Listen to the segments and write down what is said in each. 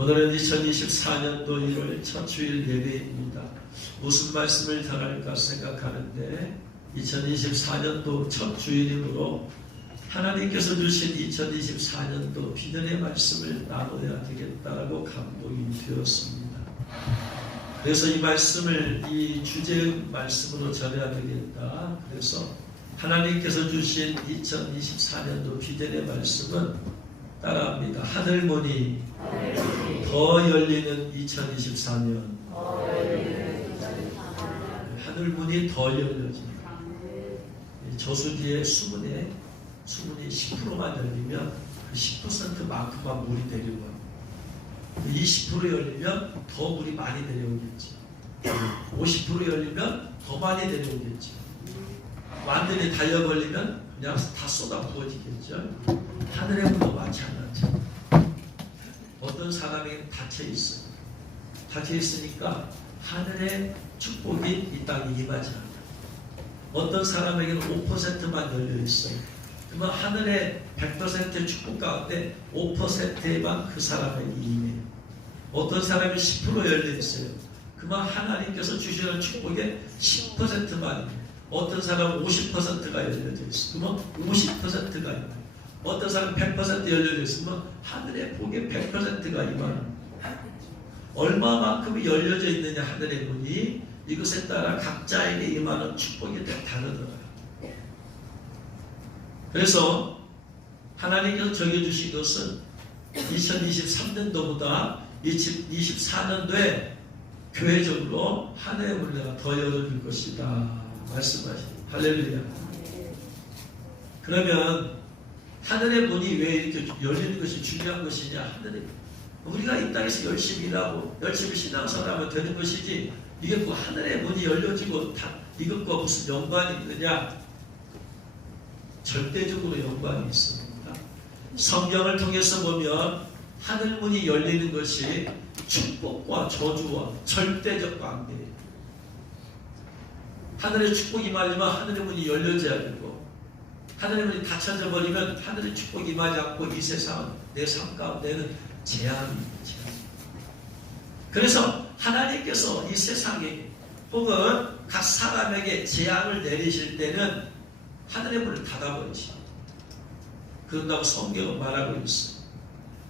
오늘은 2024년도 1월 첫 주일 예배입니다. 무슨 말씀을 전할까 생각하는데 2024년도 첫 주일이므로 하나님께서 주신 2024년도 비전의 말씀을 나눠야 되겠다라고 감동이 되었습니다. 그래서 이 말씀을 이 주제의 말씀으로 전해야 되겠다. 그래서 하나님께서 주신 2024년도 비전의 말씀은 따라합니다. 하늘문이 더 열리는 2024년. 하늘문이 더 열려집니다. 저수지의 수문이 10%만 열리면 그 10%만큼만 물이 내려와요. 20% 열리면 더 물이 많이 내려오겠지. 50% 열리면 더 많이 내려오겠지. 완전히 달려버리면 그냥 다 쏟아 부어지겠죠. 하늘의 문도 마찬가지죠. 어떤 사람에게는 닫혀있어요. 닫혀있으니까 하늘의 축복이 이 땅에 임하지 않아요. 어떤 사람에게는 5%만 열려있어요. 그러면 하늘의 100%의 축복 가운데 5%에만 그 사람에게 임해요. 어떤 사람이 10% 열려있어요. 그러면 하나님께서 주시는 축복의 10%만 임해요. 어떤 사람은 50%가 열려져 있어요. 그러면 50%가 임해요. 어떤 사람은 100% 열려져 있으면 하늘의 복의 100%가 임하는 얼마만큼 열려져 있느냐 하늘의 문이 이것에 따라 각자에게 임하는 축복이 다르더라고요. 그래서 하나님께서 정해주신 것은 2023년도보다 2024년도에 교회적으로 하늘의 문이 더 열어줄 것이다 말씀하십니다. 할렐루야. 그러면 하늘의 문이 왜 이렇게 열리는 것이 중요한 것이냐? 하늘의 우리가 이 땅에서 열심히 일하고 열심히 신앙생활하면 되는 것이지 이게 뭐 하늘의 문이 열려지고 이것과 무슨 연관이 있느냐? 절대적으로 연관이 있습니다. 성경을 통해서 보면 하늘 문이 열리는 것이 축복과 저주와 절대적 관계예요. 하늘의 축복이 임하려면 하늘의 문이 열려져야 되고 하늘의 문이 닫혀져 버리면 하늘의 축복이 임하지 않고 이 세상은 내 삶 가운데는 재앙입니다. 그래서 하나님께서 이 세상에 혹은 각 사람에게 재앙을 내리실 때는 하늘의 문을 닫아버리십니다. 그런다고 성경은 말하고 있어요.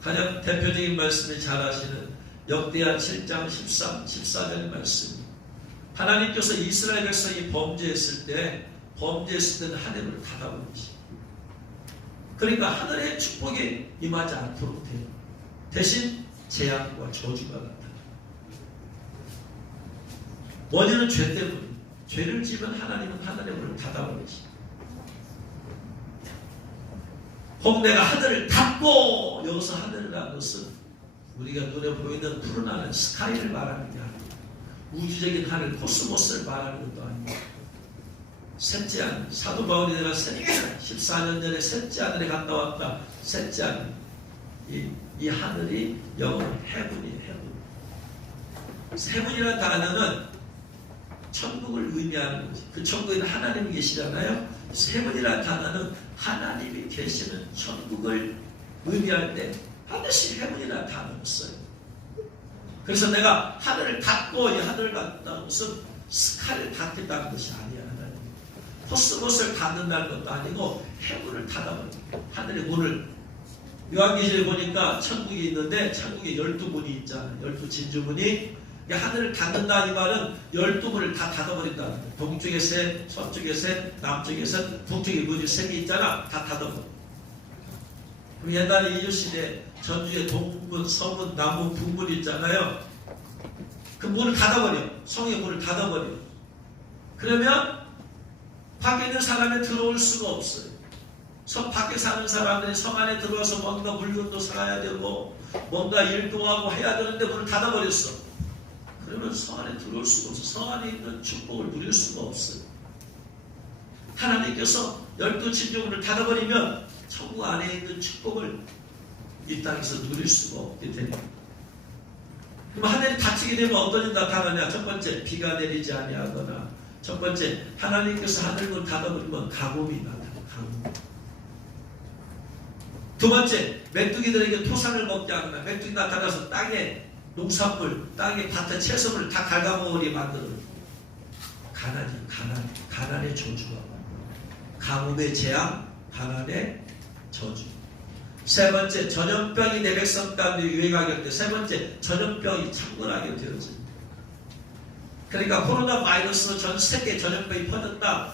가장 대표적인 말씀을 잘 아시는 역대하 7장 13, 14절 말씀입니다. 하나님께서 이스라엘 백성이 범죄했을 때는 하늘의 문을 닫아버리십니다. 그러니까 하늘의 축복이 임하지 않도록 돼요. 대신 재앙과 저주가 나타나요. 원인은 죄 때문에 죄를 지으면 하나님은 하늘의 문을 닫아버리십니다. 혹 내가 하늘을 닫고 여기서 하늘이라는 것은 우리가 눈에 보이는 푸른 하늘 스카이를 말하는 게 아니고 우주적인 하늘 코스모스를 말하는 것도 아니고 셋째 하늘 사도 바울이 내가 14년 전에 셋째 하늘에 갔다 왔다. 셋째 하늘 이 하늘이 영어로 해븐이에요. 해븐이라는 단어는 천국을 의미하는 거지. 그 천국에는 하나님이 계시잖아요. 해븐이라는 단어는 하나님이 계시는 천국을 의미할 때 반드시 해븐이라는 단어를 써요. 그래서 내가 하늘을 닫고 이 하늘을 닫는다는 것은 스카이를 닫겠다는 것이 아니야. 하나님 코스모스를 닫는다는 것도 아니고 해븐을 닫아버립니다. 하늘의 문을 요한계시록에 보니까 천국이 있는데 천국에 12문이 있잖아요. 12진주문이 하늘을 닫는다 이 말은 12문을 다 닫아버린다는 거예요. 동쪽에 셋, 서쪽에 셋, 남쪽에 셋, 북쪽에 문이 3개 있잖아. 다 닫아버려. 그럼 옛날에 이주시대 전주에 동문, 서문, 남문, 북문 있잖아요. 그 문을 닫아버려. 성의 문을 닫아버려. 그러면 밖에 있는 사람이 들어올 수가 없어요. 밖에 사는 사람들이 성 안에 들어와서 뭔가 물건도 사야 되고 뭔가 일도 하고 해야 되는데 문을 닫아버렸어. 그러면 성 안에 들어올 수가 없어. 성 안에 있는 축복을 누릴 수가 없어요. 하나님께서 12진주문을 닫아버리면 천국 안에 있는 축복을 이 땅에서 누릴 수가 없게 됩니다. 그럼 하늘이 닫히게 되면 어떤 일이 나타나냐? 첫 번째, 비가 내리지 아니하거나 첫 번째, 하나님께서 하늘문을 닫아버리면 가뭄이 나타나요. 가뭄. 두 번째, 메뚜기들에게 토산을 먹게 하거나 메뚜기 나타나서 땅에 농산물, 땅에 밭에 채소를 다 갉아먹으게 만드는 가난의 저주가 가뭄의 재앙, 가난의 저주. 세 번째, 전염병이 내 백성 가운데 유행하게 할 때 세 번째, 전염병이 창궐하게 되어집니다. 그러니까 코로나 바이러스로 전 세계에 전염병이 퍼졌다.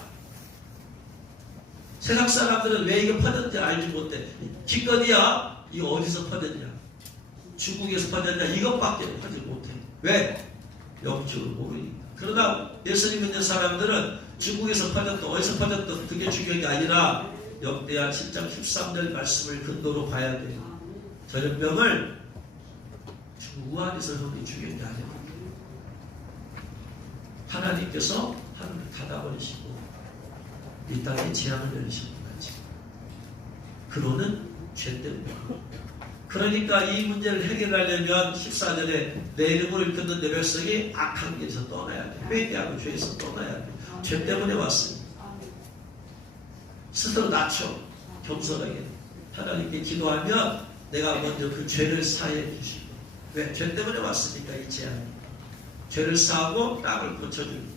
세상 사람들은 왜 이게 퍼졌는지 알지 못해. 기껏이야 이거 어디서 퍼졌냐, 중국에서 퍼졌냐, 이것밖에 퍼지지 못해. 왜? 영적으로 모르니까. 그러나 예수님 믿는 사람들은 중국에서 퍼졌든 어디서 퍼졌든 그게 중요한 게 아니라 역대하 7장 13절 말씀을 근거로 봐야 돼요. 전염병을 우한에서 오는 게 중요한 게 아니에요. 하나님께서 하늘을 닫아버리시고 이 땅에 재앙을 내리시는 거지. 그거는 죄 때문에. 그러니까 이 문제를 해결하려면 14절에 내 이름을 듣는 내 백성이 악한 길에서 떠나야 돼. 회개하고 죄에서 떠나야 돼. 죄 때문에 왔습니다. 스스로 낮춰 겸손하게 하나님께 기도하면 내가 먼저 그 죄를 사해 주시고. 왜? 죄 때문에 왔으니까 이 재앙이. 죄를 사하고 땅을 고쳐줍니다.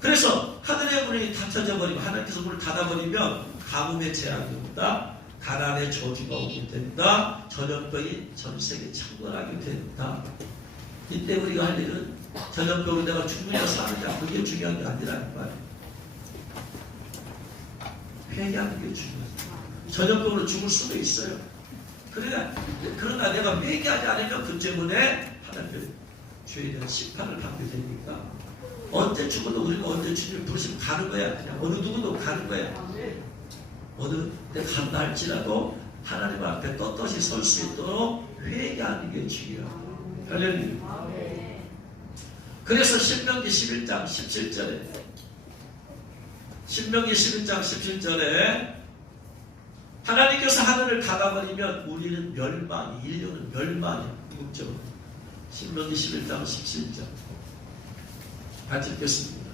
그래서 하늘의 문이 닫혀져 버리고 하나님께서 문을 닫아버리면 가뭄의 재앙이 온다. 가난의 저주가 오게 된다. 전염병이 전 세계에 창궐하게 된다. 이때 우리가 할 일은 전염병으로 내가 죽느냐 사느냐 그게 중요한 게 아니라는 말이에요. 회개하는 게 중요해요. 전염병으로 죽을 수도 있어요. 그러나 내가 회개하지 않으면 그 때문에 하나님의 죄에 대한 심판을 받게 되니까 언제 죽어도 우리가 언제 주님을 부르시면 가는 거야. 그냥 어느 누구도 가는 거야. 어느 때 간다 할지라도 하나님 앞에 떳떳이 설 수 있도록 회개하는 게 중요해요. 할렐루야. 그래서 신명기 11장 17절에 하나님께서 하늘을 닫아버리면 우리는 멸망이, 인류는 멸망이 궁극적으로. 신명기 11장 17절 같이 읽겠습니다.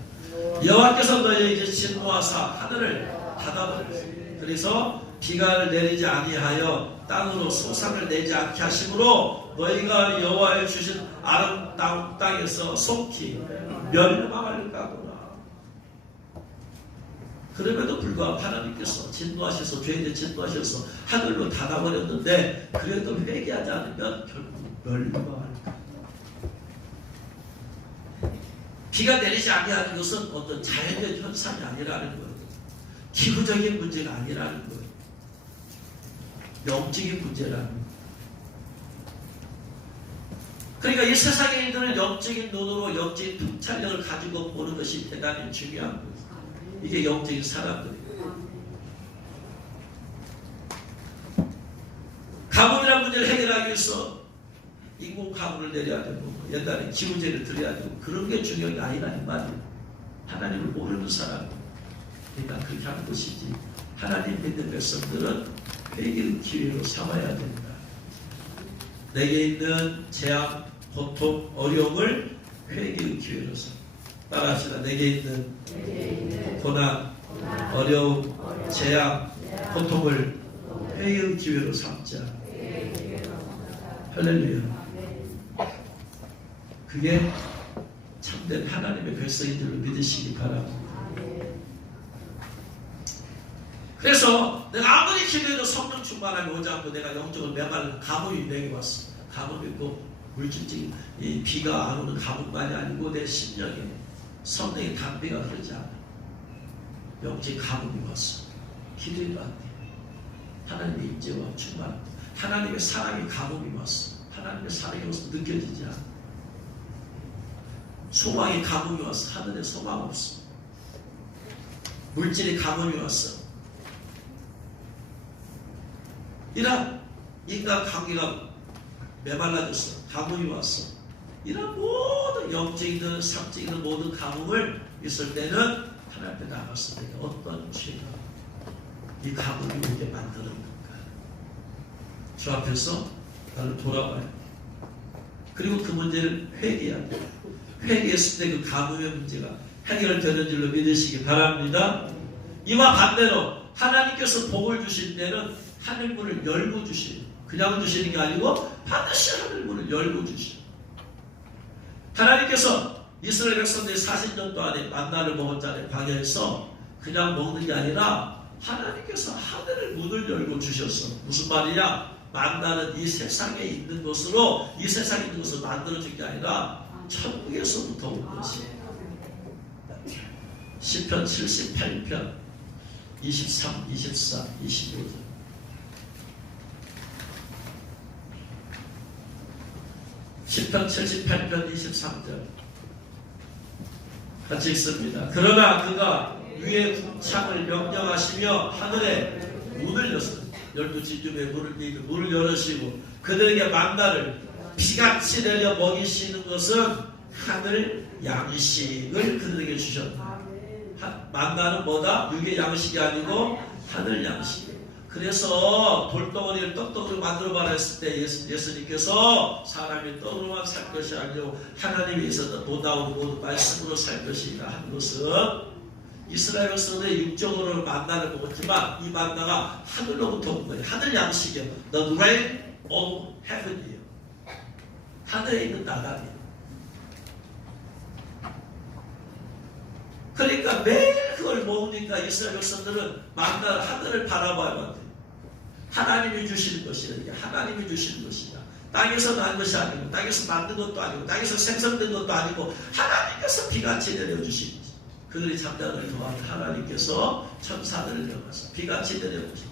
여호와께서 너희에게 진노하사 하늘을 닫아버렸습니다. 그래서 비가 내리지 아니하여 땅으로 소상을 내지 않게 하심으로 너희가 여호와의 주신 아름다운 땅에서 속히 멸망할까구나. 그럼에도 불구하고 하나님께서 진노하셔서 죄에 대해 진노하셔서 하늘로 닫아버렸는데 그래도 회개하지 않으면 결국 멸망할까. 비가 내리지 아니하는 것은 어떤 자연적 현상이 아니라는 거예요. 기후적인 문제가 아니라는 거예요. 영적인 문제라는 거예요. 그러니까 이 세상의 일들을 영적인 눈으로 영적인 통찰력을 가지고 보는 것이 대단히 중요한 거예요. 이게 영적인 사람들이에요. 가뭄이라는 문제를 해결하기 위해서 인공 가물을 내려야 되고 옛날에 기후제를 들여야 되고 그런 게 중요한 게 아니라 이 말이에요. 하나님을 모르는 사람, 그러니까 그렇게 하는 것이지. 하나님 믿는 백성들은 회개의 기회로 삼아야 된다. 내게 있는 재앙, 고통, 어려움을 회개의 기회로 삼아. 따라합시다. 내게 있는 고난, 어려움, 재앙, 고통을 회개의 기회로 삼자. 할렐루야. 그게 참된 하나님의 백성인 줄로 믿으시기 바랍니다. 그래서 내가 아무리 기도해도 성령 충만함이 오지 않고 내가 영적으로 메말라 가뭄이 내게 왔어. 가뭄이 있고 물질적인 이 비가 안 오는 가뭄만이 아니고 내 심령에 성령의 담비가 흐르지 않아. 영적인 가뭄이 왔어. 기도해도 안 돼. 하나님의 임재와 충만. 하나님의 사랑이 가뭄이 왔어. 하나님의 사랑이 와서 느껴지지 않아. 소망의 가뭄이 왔어. 하늘에 소망 없어. 물질의 가뭄이 왔어. 이런 인간 관계가 메말라졌어. 가뭄이 왔어. 이런 모든 영적이든 상적이든 모든 가뭄을 있을 때는 하나님 앞에 나갔을 때 어떤 죄가 이 가뭄이 오게 만드는 건가. 주 앞에서 나를 돌아봐야 돼. 그리고 그 문제를 회개해야 돼. 회개했을 때 그 가뭄의 문제가 해결되는 줄로 믿으시기 바랍니다. 이와 반대로 하나님께서 복을 주실 때는 하늘문을 열고 주시는, 그냥 주시는 게 아니고 반드시 하늘문을 열고 주시는. 하나님께서 이스라엘 백성들이 40년 동안에 만나를 먹었잖아요. 광야에서 그냥 먹는 게 아니라 하나님께서 하늘을 문을 열고 주셨어. 무슨 말이냐? 만나는 이 세상에 있는 것으로, 이 세상에 있는 것을 만들어준 게 아니라 천국에서부터 온 것이. 시편 78편 23, 24, 25절. 시편 78편 23절 같이 읽습니다. 그러나 그가 위의 궁창을 명령하시며 하늘에 문을 여셨다. 12지쯤에 문을 열으시고 그들에게 만나를 비같이 내려 먹이시는 것은 하늘 양식을 그들에게 주셨다. 만나는 뭐다? 육의 양식이 아니고 하늘 양식. 그래서 돌덩어리를 떡떡으로 만들어봐라 했을 때 예수님께서 사람이 떡으로만 살 것이 아니고 하나님이 있어서 보다오는 모든 말씀으로 살 것이다 한 것은, 이스라엘 백성들의 육적으로는 만나를 먹었지만 이 만나가 하늘로부터 온 거예요. 하늘 양식이에요. The rain of heaven이에요. 하늘에 있는 나답이에요. 그러니까 매일 그걸 먹으니까 이스라엘 백성들은 만나 하늘을 바라봐야 돼. 하나님이 주시는 것이야. 이게 하나님이 주시는 것이야. 땅에서 난 것이 아니고, 땅에서 만든 것도 아니고, 땅에서 생성된 것도 아니고, 하나님께서 비같이 내려주신 것이. 그들이 잠자를 더하는 하나님께서 천사들을 명하사 비같이 내려주신.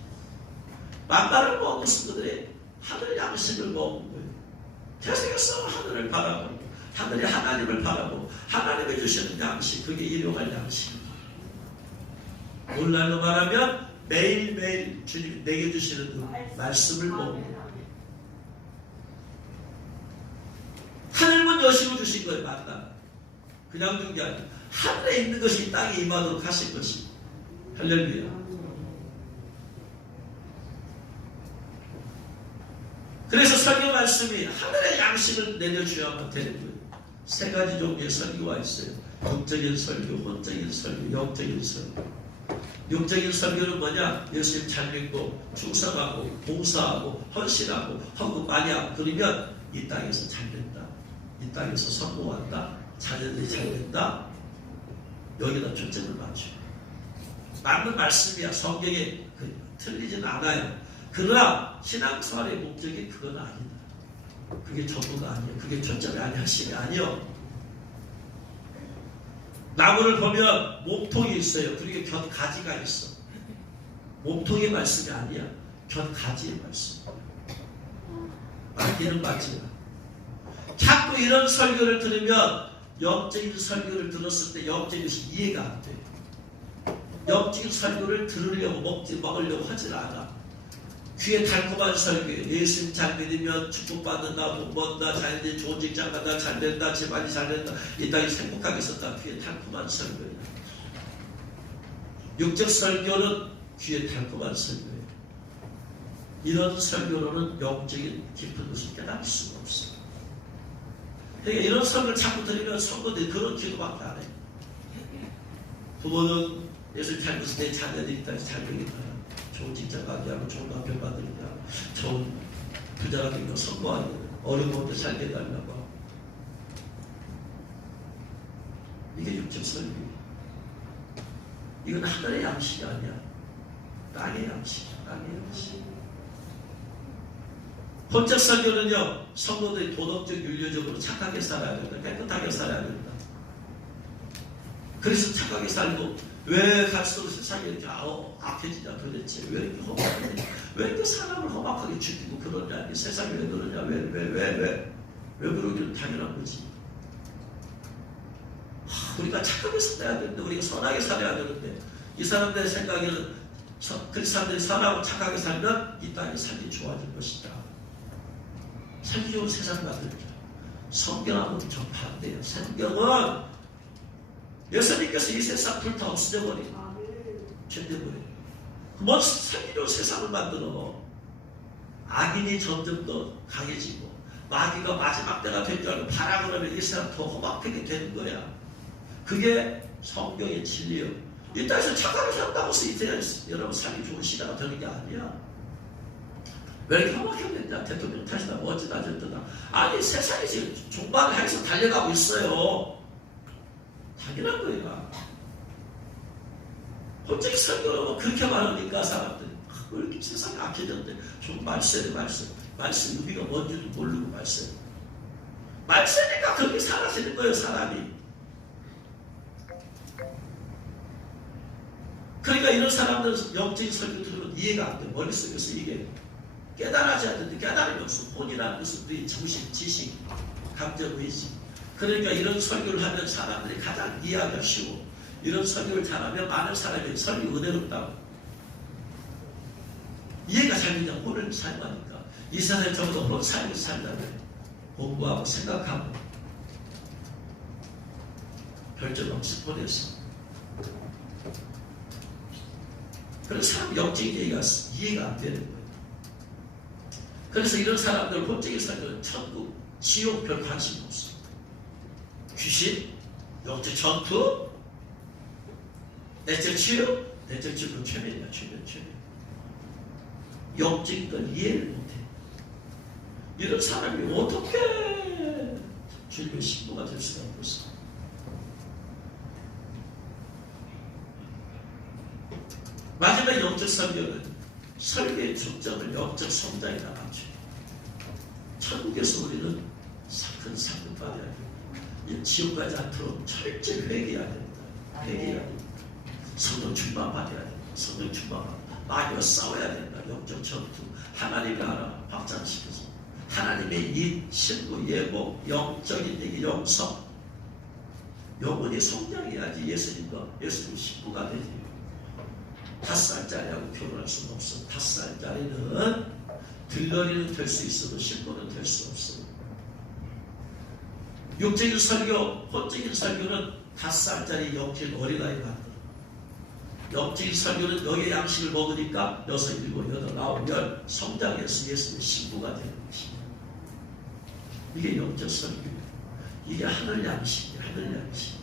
만나를 먹으면서 그들이 하늘 양식을 먹은 거예요. 태생에서 하늘을 바라보고, 하늘이 하나님을 바라보고, 하나님이 주시는 양식, 그게 일용할 양식입니다. 오늘날로 말하면 매일매일 주님이 내게 주시는 그 말씀을 먹는, 하늘문 여시고 주신 거예요. 만나 그냥 준 게 아니라 하늘에 있는 것이 이 땅에 임하도록 하신 것이. 할렐루야. 그래서 설교 말씀이 하늘의 양식을 내려주야만 되는 거예요. 세 가지 종류의 설교가 있어요. 육적인 설교, 혼적인 설교, 영적인 설교. 육적인 설교는 뭐냐? 예수님 잘 믿고 충성하고 봉사하고 헌신하고 헌금 많이 하고 그러면 이 땅에서 잘 된다. 이 땅에서 성공한다. 자녀들이 잘 된다. 여기다 초점을 맞춰. 맞는 말씀이야. 성경에 틀리진 않아요. 그러나 신앙생활의 목적이 그건 아니다. 그게 전부가 아니에요. 그게 초점이 아니야. 핵심이 아니요. 나무를 보면 몸통이 있어요. 그리고 곁가지가 있어. 몸통의 말씀이 아니야. 곁가지의 말씀. 맞기는 맞지만 자꾸 이런 설교를 들으면 영적인 설교를 들었을 때 영적인 것이 이해가 안 돼. 영적인 설교를 들으려고 먹으려고 하질 않아. 귀에 달콤한 설교에 예수님 잘 믿으면 축복받는다, 복받는다, 자녀들이 좋은 직장 간다, 잘 된다, 집안이 잘 된다, 이 땅이 행복하게 있었다. 귀에 달콤한 설교예요. 육적 설교는 귀에 달콤한 설교예요. 이런 설교로는 영적인 깊은 것을 깨달을 수가 없어요. 그러니까 이런 설교를 자꾸 들으면 성도들이 그런 기도밖에 안 해요. 부모는 예수님 잘 믿을 때 자녀들이 다 잘 되겠다. 좋은 직장 가게 하고 좋은 남편 만들게 하고 좋은 부자가 되고 성공하고 어려운 것도 잘 되달라고 하고. 이게 육적 설교예요. 이건 하늘의 양식이 아니야. 땅의 양식이야. 땅의 양식. 혼적 설교는요, 성도들이 도덕적, 윤리적으로 착하게 살아야 된다. 깨끗하게 살아야 된다. 그래서 착하게 살고, 왜 갈수록 세상이 이렇게 악해지냐 도대체. 왜 이렇게 험악하냐. 왜 이렇게 사람을 험악하게 죽이고 그러냐. 세상이 왜 그러냐. 왜 그러기는 당연한 거지. 우리가 착하게 살아야 되는데, 우리가 선하게 살아야 되는데, 이 사람들의 생각에는 그 사람들이 선하고 착하게 살면 이 땅이 살기 좋아질 것이다. 살기 좋은 세상을 만들자. 성경하고는 정반대예요. 성경은 예수님께서 이 세상 불타 없어져버린 죄되버린 뭐 살기 좋은 세상을 만들어. 악인이 점점 더 강해지고 마귀가 마지막 때가 된 줄 알고 바라 그러면 이 세상 더 험악하게 되는 거야. 그게 성경의 진리예요. 이 땅에서 착하게 산다고 해서 여러분 살기 좋은 시대가 되는 게 아니야. 왜 이렇게 험악했냐? 대통령 탓이다, 뭐 어쩌다 저쩌다. 아니, 세상이 지금 종말을 향해서 달려가고 있어요. 당연한 거야. 갑자기 설교를 그렇게 말하니까 사람들이 왜 이렇게 세상이 악해졌는데 좀 말세네. 말세 의미가 뭔지도 모르고 말세니까 그렇게 사라지는 거예요, 사람이. 그러니까 이런 사람들은 영적인 설교 들으면 이해가 안 돼. 머릿속에서 이게 깨달아지 않는데 깨달음이 없어. 혼이라는 것은 우리 정신, 지식, 감정, 의식. 그러니까 이런 설교를 하면 사람들이 가장 이해하기가 쉬워. 이런 설교를 잘하면 많은 사람이 설교 은혜롭다고. 이해가 잘 되냐, 혼을 사용하니까. 이 세상에 전부 다 혼을 사용해서 살다면 공부하고 생각하고 별점 없이 보내서. 그래서 사람 영적인 얘기가 이해가 안 되는 거예요. 그래서 이런 사람들 혼적인 사람들은 천국, 지옥 별 관심이 없어. 귀신, 영적 전투, 내적 치유, 내적 치유는 최면이야, 최면. 영적인 걸 이해를 못해. 이런 사람이 어떻게 주님의 신부가 될 수가 없겠어. 마지막 영적 설교는 설교의 중점을 영적 성장에다 맞춰요. 천국에서 우리는 큰 상급 받아야 됩니다. 지옥 가지 않도록 철저히 회개해야 됩니다. 회개해야 됩니다. 성령 충만 받아야 됩니다. 성령 충만 받아야 됩니다. 마귀와 싸워야 된다. 영적 전투. 하나님의 나라 확장시켜서 하나님의 이 신부, 예고, 영적인 얘기, 영성. 영혼이 성장해야지 예수님 신부가 되지. 5살짜리하고 결혼할 수는 없어. 5살짜리는 들러리는 될 수 있어도 신부는 될 수 없어. 육적인 설교, 혼적인 설교는 5살짜리 영적인 어린아이 만들어. 영적인 설교는 너의 양식을 먹으니까 6, 7, 8, 9, 10 성장해서 예수님의 신부가 되는 것이야. 이게 영적 설교야. 이게 하늘 양식이야. 하늘 양식.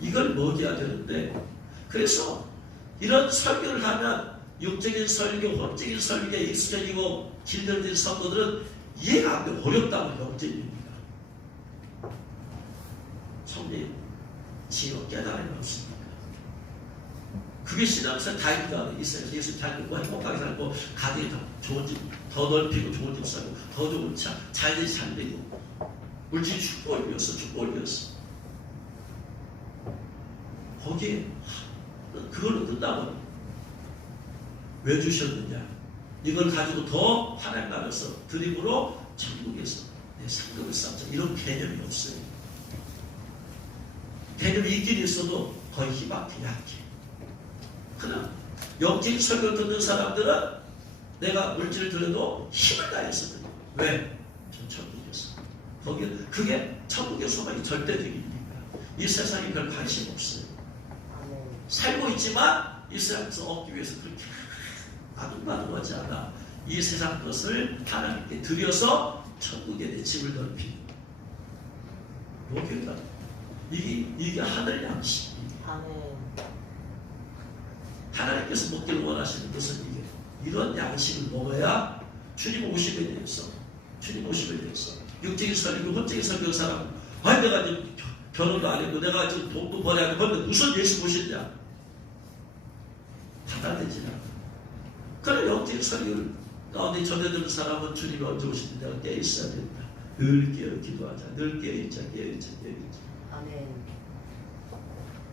이걸 먹여야 되는데, 그래서 이런 설교를 하면 육적인 설교, 혼적인 설교에 익숙해지고 길들여진 성도들은 이해가 안 돼. 어렵다고. 영적인 의미가. 성령 지옥 깨달음이 없습니까? 그게 신앙생활 다행이다. 이스라엘에서 예수 잘 믿고 행복하게 살고 가정이 더 좋은 집, 더 넓히고 좋은 집 살고 더 좋은 차, 자연이 잘 되고 물질 축복을 위해서 거기에 그걸로 끝나버려. 왜 주셨느냐? 이걸 가지고 더 하나님 나라에서 드림으로 천국에서 내 상급을 쌓자. 이런 개념이 없어요. 개념이 있긴 있어도 거의 희박해, 약해. 그냥 영적인 설교를 듣는 사람들은 내가 물질을 들여도 힘을 다해서 들어요. 왜? 전 천국에서. 그게 천국에서만이 절대적인 일입니다. 이 세상에 별 관심 없어요. 살고 있지만 이 세상에서 얻기 위해서 그렇게 아둥바둥하지 않아. 이 세상 것을 하나님께 드려서 천국에 내 집을 넓히는 목표다. 이게 하늘 양식이에요. 하나님께서 먹기를 원하시는 것은 이런 양식을 먹어야 주님 오심에 대해서 육적인 설교, 혼적인 설교 사람, 내가 지금 결혼도 안 했고 내가 지금 돈도 벌어야 하고 그런데 무슨 예수 보셨냐? 받아들이지 않아. 그런 영적인 설교를 가운데 전해드는 사람은 주님이 언제 오시는지 내가 깨어 있어야 된다. 늘 깨어 기도하자. 늘 깨어 있자. 아멘.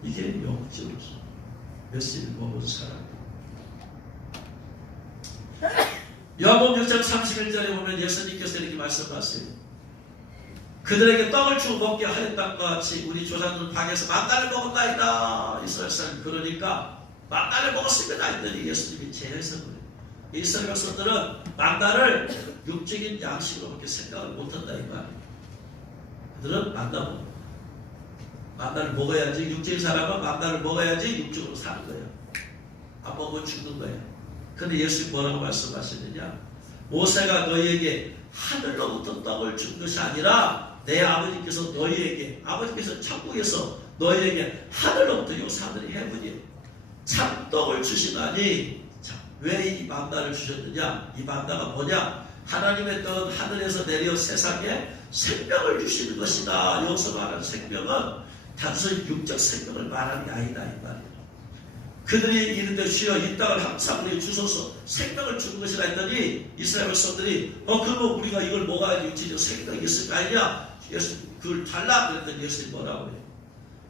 이게 영적 메시지를 먹은 사람. 요한복음 6장 31절에 보면 예수님께서 이렇게 말씀하세요. 그들에게 떡을 주고 먹게 하였다과 같이 우리 조상들은 방에서 만나를 먹었나이다. 이스라엘 사람이 그러니까 만나를 먹었습니다 했더니 예수님이 제해서 그래요. 이스라엘 백성들은 만나를 육적인 양식으로밖에 생각을 못한다 이 말이에요. 그들은 만나를 먹어야지. 육적인 사람은 만나를 먹어야지 육적으로 사는 거예요. 안 먹으면 죽는 거예요. 근데 예수님이 뭐라고 말씀하시느냐? 모세가 너희에게 하늘로부터 떡을 준 것이 아니라 내 아버지께서 너희에게, 아버지께서 천국에서 너희에게 하늘로부터 여기서 하늘이 해분이 참떡을 주시나니. 자, 왜 이 만나를 주셨느냐? 이 만나가 뭐냐? 하나님의 떡은 하늘에서 내려 세상에 생명을 주시는 것이다. 여기서 말하는 생명은 단순히 육적 생명을 말하는 게 아니다 이 말이에요. 그들이 이르되 주여 이 땅을 항상 우리 주소서 생명을 주는 것이라 했더니 이스라엘 백성들이 그러면 우리가 이걸 먹어야지 육체적 생명이 있을 거 아니냐? 예수 그걸 달라 그랬더니 예수님 뭐라고 해요?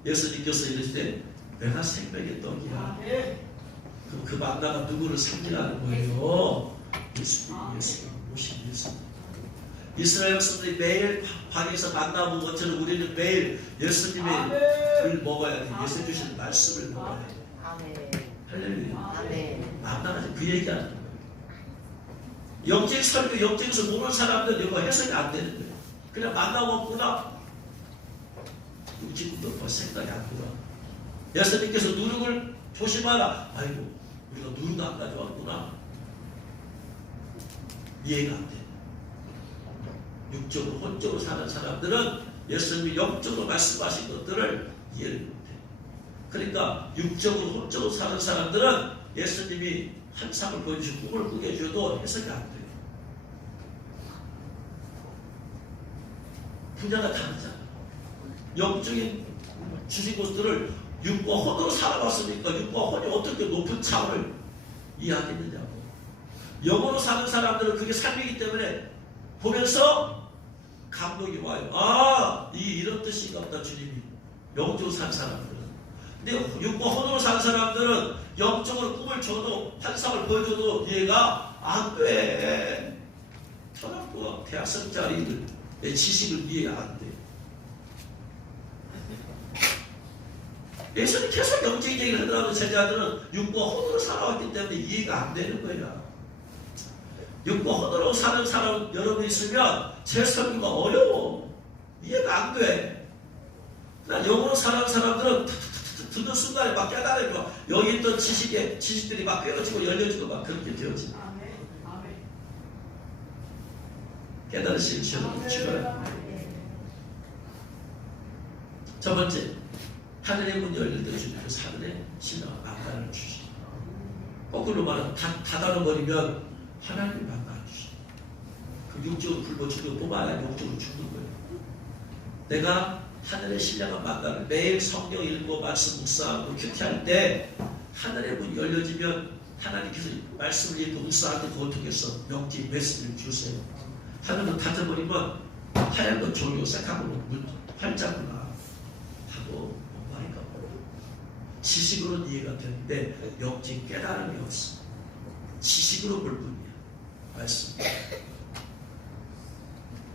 예수님께서 이르시되 내가 생명의 떡이야. 그럼 그 만나가 누구를 살리라는 거예요? 예수님 오신 예수님. 이스라엘 백성들이 매일 방에서 만나 먹은 것처럼 우리는 매일 예수님의 글 먹어야 돼. 예수 주시는 말씀을 먹어야 돼. 할렐루야. 만나가 그 얘기하는 거예요. 영적 설교, 영적에서 모르는 사람들 이거 해석이 안 되는 거예요. 그냥 만나 먹구나. 우리 지금도 뭐 생각이 안 들어. 예수님께서 누룩을 조심하라. 아이고, 우리가 누룩 안 가져왔구나. 이해가 안 돼. 육적으로, 혼적으로 사는 사람들은 예수님이 영적으로 말씀하신 것들을 이해를 못해. 그러니까 육적으로, 혼적으로 사는 사람들은 예수님이 환상을 보여주시고 꿈을 꾸게 해줘도 해석이 안 돼요. 분야가 다르잖아. 영적인 주신 것들을 육과 혼으로 살아봤으니까 육과 혼이 어떻게 높은 차원을 이해하겠느냐고. 영으로 사는 사람들은 그게 삶이기 때문에 보면서 감동이 와요. 이런 뜻인가 보다 주님이. 영적으로 사는 사람들은. 근데 육과 혼으로 사는 사람들은 영적으로 꿈을 줘도 환상을 보여줘도 이해가 안 돼. 초등학교 대학생짜리들의 지식을 이해 안 돼. 예수님 계속 영적인 얘기를 하더라도 제자들은 육과 혼으로 살아왔기 때문에 이해가 안 되는 거야. 육과 혼으로 사는 사람 여러분 있으면 제 설교가 어려워. 이해가 안 돼. 그러나 영으로 사는 사람들은 듣는 순간에 막 깨달으니까 여기 있던 지식들이 막 깨어지고 열려지고 막 그렇게 되어지. 깨달으시는 시간을 주어요. 첫 번째, 하늘의 문 열릴 때 주님께서 하늘에 신앙 만나를 주시다. 거꾸로 말하면 닫아버리면 하나님이 만나 주시다. 그 육적으로 굶어 죽는 뿐만 아니라 영적으로 죽는 거예요. 내가 하늘의 신령한 만나를 매일 성경 읽고 말씀 묵상하고 큐티할 때 하늘의 문이 열려지면 하나님께서 말씀을 읽고 묵상하고 그걸 통해서 영적인 메시지를 주세요. 하늘문 닫아버리면 하얀 건 졸고 새카만 문 활자구나 하고 뭔가 하니까 지식으로는 이해가 되는데 영적인 깨달음이 없어. 지식으로 볼 뿐이야. 말씀.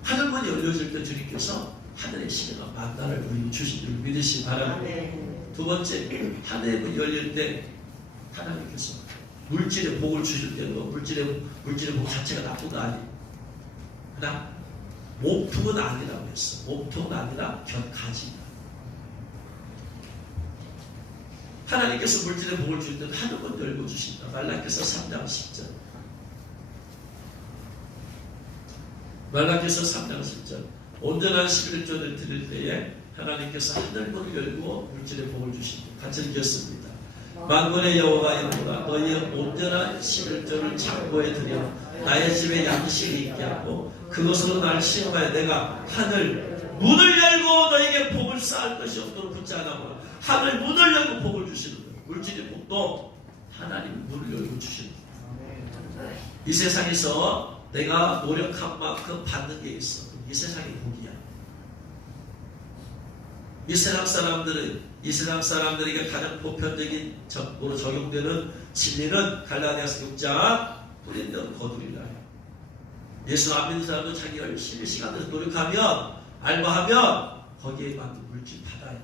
하늘문이 열려질 때 주님께서 하늘의 신령한 만나를 우리 주신 줄 믿으시기 바랍니다. 두 번째, 하늘의 문이 열릴 때 하나님께서 물질의 복을 주실 때도 물질의 복 자체가 나쁜 거 아니에요. 그러나 몸통은 아니라고 했어. 몸통은 아니라 가지다. 하나님께서 물질의 복을 주실 때는 하늘문 열고 주신다. 말라기서 3장 10절. 말라기서 3장 10절. 온전한 11조를 드릴 때에 하나님께서 하늘문을 열고 물질의 복을 주신다. 같이 읽겠습니다. 만군의 여호와가 이르노라 너희의 온전한 11조를 창고에 들여 나의 집에 양식이 있게 하고 그것으로 나를 시험하여 내가 하늘 문을 열고 너에게 복을 쌓을 것이 없도록 붙지 않아보라. 하늘 문을 열고 복을 주시는 거예요. 물질의 복도 하나님 문을 열고 주시는 거예요. 이 세상에서 내가 노력한 만큼 받는 게 있어. 이 세상의 복이야. 이 세상 사람들에게 가장 보편적인 적으로 적용되는 진리는 갈라디아서 6장 뿌린 대로 거두리라. 예수 안 믿는 사람도 자기 열심히 시간 내서 노력하면 알바하면 거기에 맞는 물질 받아요.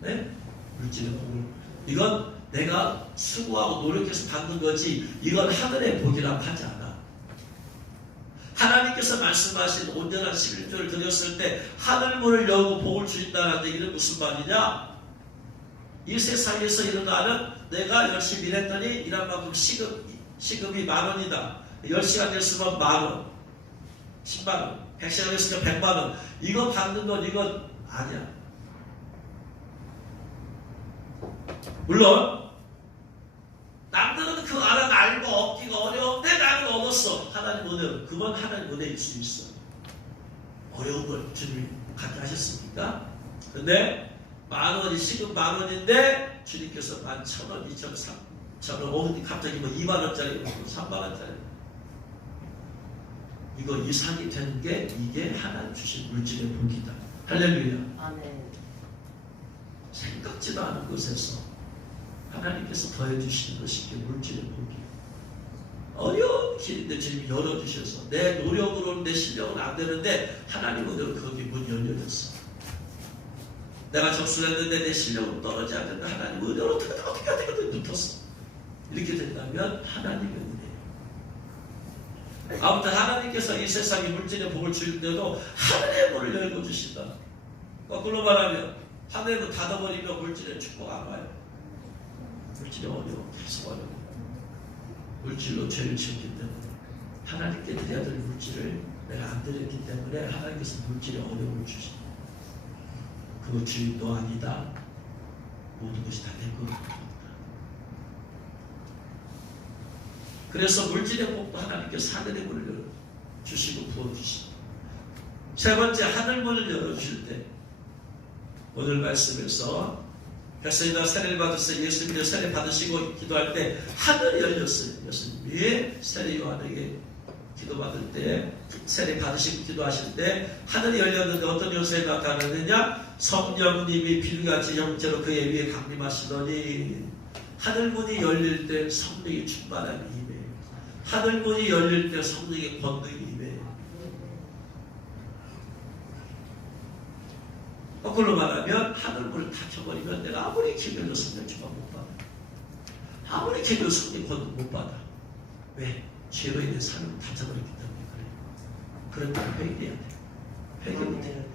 네? 물질의 복을. 이건 내가 수고하고 노력해서 받는 거지 이건 하늘의 복이라고 하지 않아. 하나님께서 말씀하신 온전한 11조를 드렸을 때 하늘문을 열고 복을 주신다는 얘기는 무슨 말이냐? 이 세상에서 일어나는 내가 열심히 일했더니 일한 만큼 시급이 10,000원이다. 10시간 했으면 10,000원, 10만원, 100시간 했으면 100만원. 이거 받는 건 이건 아니야. 물론 남들은 그 알은 알고 얻기가 어려운데 나는 얻었어. 하나님 은혜로. 그건 하나님 은혜일 수 있어. 어려운 걸 주님 갖게 하셨습니까? 그런데 10,000원이 시급 10,000원인데 주님께서 11,000원, 2,000원, 3,000원, 어디 갑자기 뭐 2만원짜리, 3만원짜리. 이거 이상이 되는 게 이게 하나님 주신 물질의 복이다. 할렐루야. 아멘. 생각지도 않은 곳에서 하나님께서 더해주시는 것이 이게 물질의 복이에요. 어려운 길인데 주님이 열어주셔서 내 노력으로는 내 실력은 안 되는데 하나님 은혜로 거기 문이 열려졌어. 내가 접수를 했는데 내 실력은 떨어지지 않는데 하나님 은혜로 어떻게 붙었어. 이렇게 된다면 하나님의 은혜예요. 아무튼 하나님께서 이 세상에 물질의 복을 줄 때도 하늘의 문을 열고 주신다. 거꾸로 말하면 하늘의 문 닫아버리면 물질의 축복 안 와요. 물질이 어려워. 계속 어려워. 물질로 죄를 지었기 때문에 하나님께 드려야 될 물질을 내가 안 드렸기 때문에 하나님께서 물질에 어려움을 주신다. 그거 주인도 아니다. 모든 것이 다 내 거다. 그래서 물질의 복도 하나님께서 하늘의 문을 열어주시고 부어주시고, 세 번째 하늘문을 열어주실 때 오늘 말씀에서 백성이다 세례를 받으세요. 예수님이 세례 받으시고 기도할 때 하늘이 열렸어요. 예수님이 세례 요한에게 기도받을 때 세례 받으시고 기도하실 때 하늘이 열렸는데 어떤 요소에 나타나느냐? 성령님이 비둘기같이 형체로 그의 위에 강림하시더니 하늘문이 열릴 때 성령이 충만한 임해요. 하늘문이 열릴 때 성령의 권능이 임해요. 거꾸로 말하면 하늘문을 닫혀버리면 내가 아무리 기도해도 성령 충만 못 받아. 아무리 기도해도 성령 권능 못 받아. 왜? 죄로 인해 삶을 닫혀버렸기 때문에 그래요. 그럴 때는 회개해야 돼. 회개부터 해야 돼.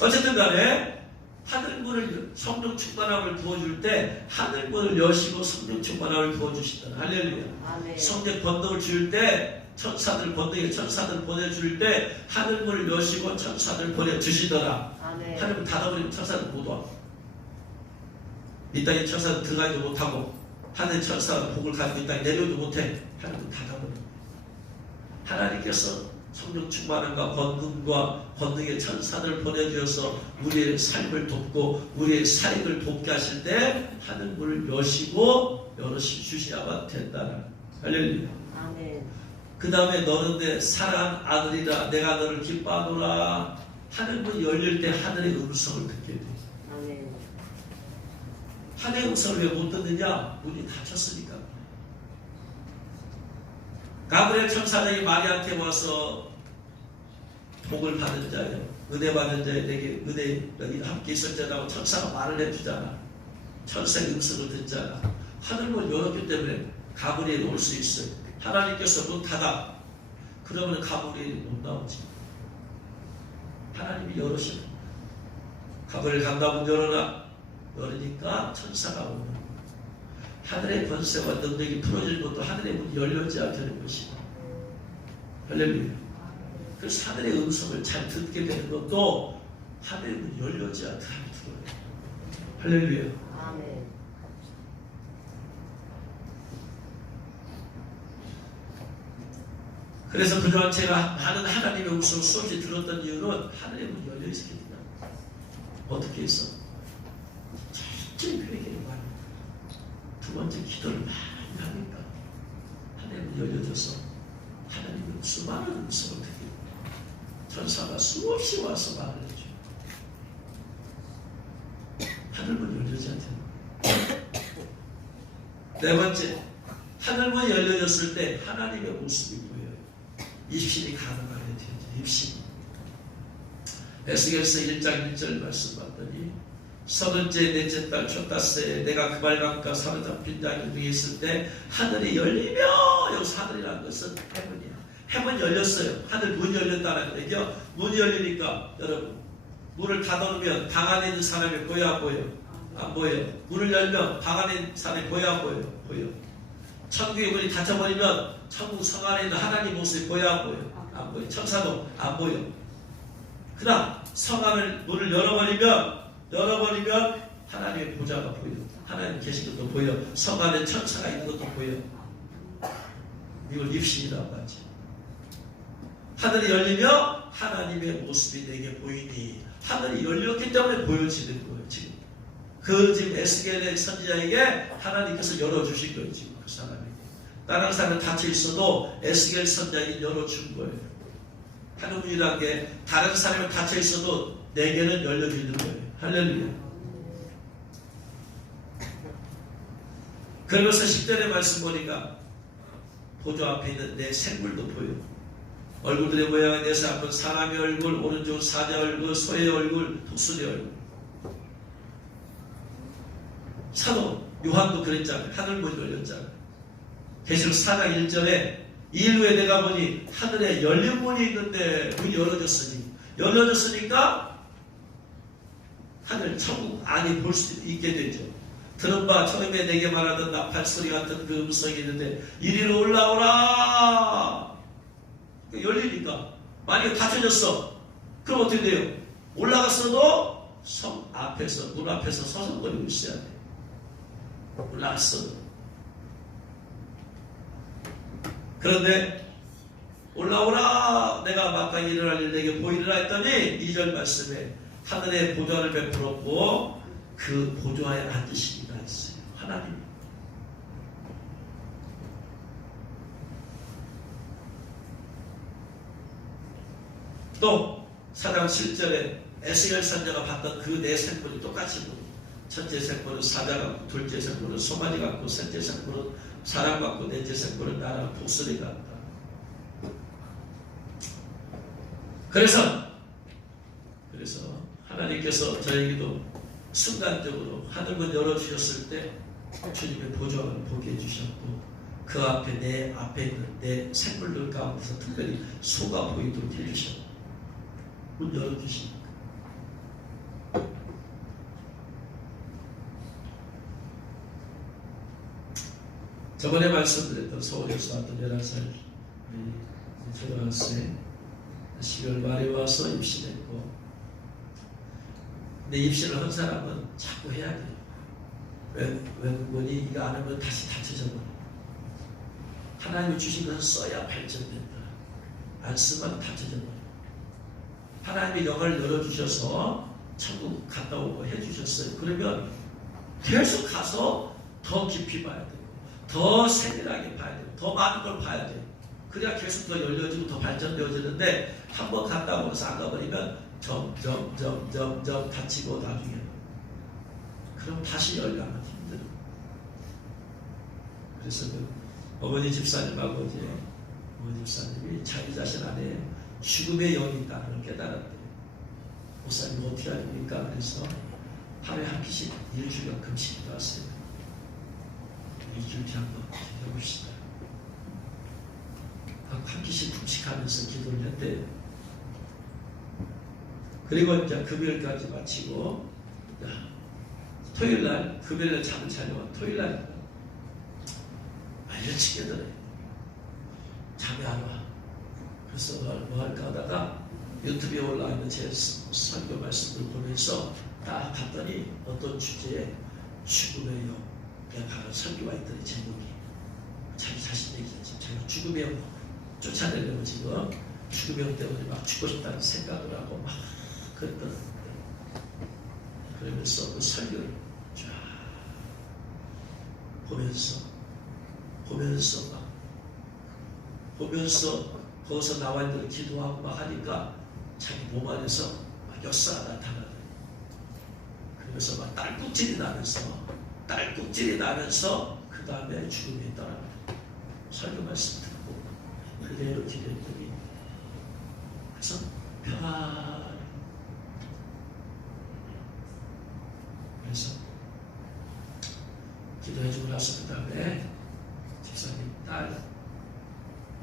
어쨌든 간에 하늘문을 성령 충만함을 부어줄 때 하늘문을 여시고 성령 충만함을 부어주신다. 할렐루야. 성령 권능을 줄 때 천사들 권능의 천사들 보내줄 때 하늘문을 여시고 천사들 보내주시더라. 하늘문 닫아버리면 천사들 못 와. 이 땅에 천사들 들어가지도 못하고 하늘 천사가 복을 가지고 이 땅에 내려오도 못해. 하늘문 닫아버립니다. 하나님께서 성령 충만함과 권능의 천사들 보내주셔서 우리의 삶을 돕고 우리의 사역을 돕게 하실 때 하늘문을 여시고 열어주셔야만 된다. 할렐루야. 그 다음에 너는 내 사랑 아들이라 내가 너를 기뻐하노라. 하늘문 열릴 때 하늘의 음성을 듣게 돼. 하늘의 음성을 왜 못 듣느냐? 문이 닫혔으니까. 가브리엘 천사장이 마리아한테 와서 복을 받은 자예요. 은혜 받은 자에 내게 은혜 여기 함께 있을 때라고 천사가 말을 해주잖아. 천사의 음성을 듣잖아. 하늘문 열었기 때문에 가브리엘이 올 수 있어요. 하나님께서 문 닫아. 그러면 가브리엘이 못 나오지. 하나님이 열으시는. 가브리엘 간다 문 열어라. 열으니까 천사가 오는 거예요. 하늘의 권세와 능력이 풀어지는 것도 하늘의 문이 열려져야 되는 것이고. 할렐루야. 그래서 하늘의 음성을 잘 듣게 되는 것도 하늘의 문이 열려져야 들어요. 할렐루야. 아멘. 그래서 그동안 제가 많은 하나님의 음성을 수없이 들었던 이유는 하늘의 문이 열려있기 때문에. 어떻게 했어? 철저히 회개를 많이 합니다. 두 번째 기도를 많이 하니까 하늘의 문이 열려져서 하나님은 수많은 음성을 듣게 됩니다. 천사가 수없이 와서 말을 해줘요. 하늘문이 열려져야 돼요. 네 번째, 하늘문이 열려졌을 때 하나님의 모습이 보여요. 입신이 가능하게 되죠. 입신. 에스겔서 1장 1절 말씀 봤더니 30째 넷째 달 촛다스에 내가 그 발각과 사로잡힌 자들 위에 있을 때 하늘이 열리며, 여기서 하늘이라는 것은 해문이야. 해문 열렸어요. 하늘 문이 열렸다는 얘기요. 문이 열리니까 여러분 문을 닫아놓으면 방 안에 있는 사람이 보여 안 보여? 안 보여. 문을 열면 방 안에 있는 사람이 보여 안 보여? 보여. 천국의 문이 닫혀버리면 천국 성 안에 있는 하나님 모습이 보여 안 보여? 안 보여. 천사도 안 보여. 그러나 성 안을 문을 열어버리면 하나님의 보좌가 보여. 하나님 계신 것도 보여. 성 안에 천사가 있는 것도 보여. 이걸 입신이라고 하지. 하늘이 열리며 하나님의 모습이 내게 보이니, 하늘이 열렸기 때문에 보여지는 거예요. 지금 지금 에스겔의 선지자에게 하나님께서 열어주신 거예요. 지금 그 사람에게. 다른 사람은 닫혀 있어도 에스겔 선지자에게 열어준 거예요. 하늘이라는 게 다른 사람이 닫혀 있어도 내게는 열려지는 거예요. 할렐루야. 그러면서 10절의 말씀 보니까 보좌 앞에 있는 내 생물도 보여. 얼굴들의 모양이 내 앞은 사람의 얼굴, 오른쪽은 사자 얼굴, 소의 얼굴, 독수리 얼굴. 사도 요한도 그랬잖아요. 하늘문이 열렸잖아요. 계시록 4장 1절에 이일 후에 내가 보니 하늘에 열린 문이 있는데 문이 열어졌으니까 하늘 천국 안에 볼 수 있게 되죠. 들은 바 처음에 내게 말하던 나팔 소리 같은 그 음성이 있는데 이리로 올라오라. 열리니까. 만약에 닫혀졌어. 그럼 어떻게 돼요? 올라갔어도 성 앞에서, 문 앞에서 서성거리고 있어야 돼. 올라갔어도. 그런데 올라오라. 내가 막강 일어날 일 내게 보이리라 했더니 2절 말씀에 하늘의 보좌를 베풀었고 그 보좌에 앉으시기가 했어요. 하나님. 또 4장 7절에 에스겔 선지자가 봤던 그 네 생물이 똑같이 보여. 첫째 생물은 사자 같고, 둘째 생물은 소마리 같고, 셋째 생물은 사람 같고, 넷째 생물은 나랑 독수리 같다. 그래서 하나님께서 저에게도 순간적으로 하늘문 열어주셨을 때 주님의 보좌를 보게 해주셨고, 그 앞에 내 앞에 있는 내 생물들 가운데서 특별히 소가 보이도록 해주셨고, 문 열어주십니까? 저번에 말씀드렸던 서울에서 왔던 11살 초등학생 12월 말에 와서 입신했고, 근데 입신을 한 사람은 자꾸 해야 돼요. 외국분이 이거 안 하면 다시 닫혀져 버려. 하나님이 주신 것은 써야 발전된다. 안 쓰면 닫혀져 버려. 하나님이 영을 열어주셔서 천국 갔다 오고 해주셨어요. 그러면 계속 가서 더 깊이 봐야 돼요. 더 세밀하게 봐야 돼요. 더 많은 걸 봐야 돼요. 그래야 계속 더 열려지고 더 발전되어지는데 한 번 갔다 오면서 안 가버리면 점점 닫히고 나중에 그럼 다시 열려면 힘들어요. 그래서 그 어머니 집사님하고 이제 어머니 집사님이 자기 자신 안에 죽음의 영이 있다는 걸 깨달았대요. 목사님 어떻게 하십니까? 그래서 하루에 한 끼씩 일주일간 금식도 하세요. 일주일 한번 해봅시다. 한 끼씩 금식하면서 기도를 했대요. 그리고 이제 금요일까지 마치고 토요일날, 금요일날 잠을 자려고 토요일날 일찍 깨더래. 잠이 안 와. 그래서 뭐 할까 하다가 유튜브에 올라있는 제 설교 말씀을 보면서 딱 봤더니 어떤 주제에 죽음의 영에 관한 설교가 있더니 제목이 자기 자신 얘기하지. 제가 죽음의 영 쫓아내려고 지금 죽음의 영 때문에 막 죽고 싶다는 생각을 하고 막 그랬던. 그러면서 그 설교를 쫙 보면서 거기서 나와 있는 기도하고 막 하니까 자기 몸 안에서 막 역사가 나타나요. 그러면서 막 딸꾹질이 나면서 그 다음에 죽음이 떠납니다. 설교 말씀 듣고 그대로 기도했더니 그래서 평안히. 그래서 기도해주고 나서 그 다음에 집사님 딸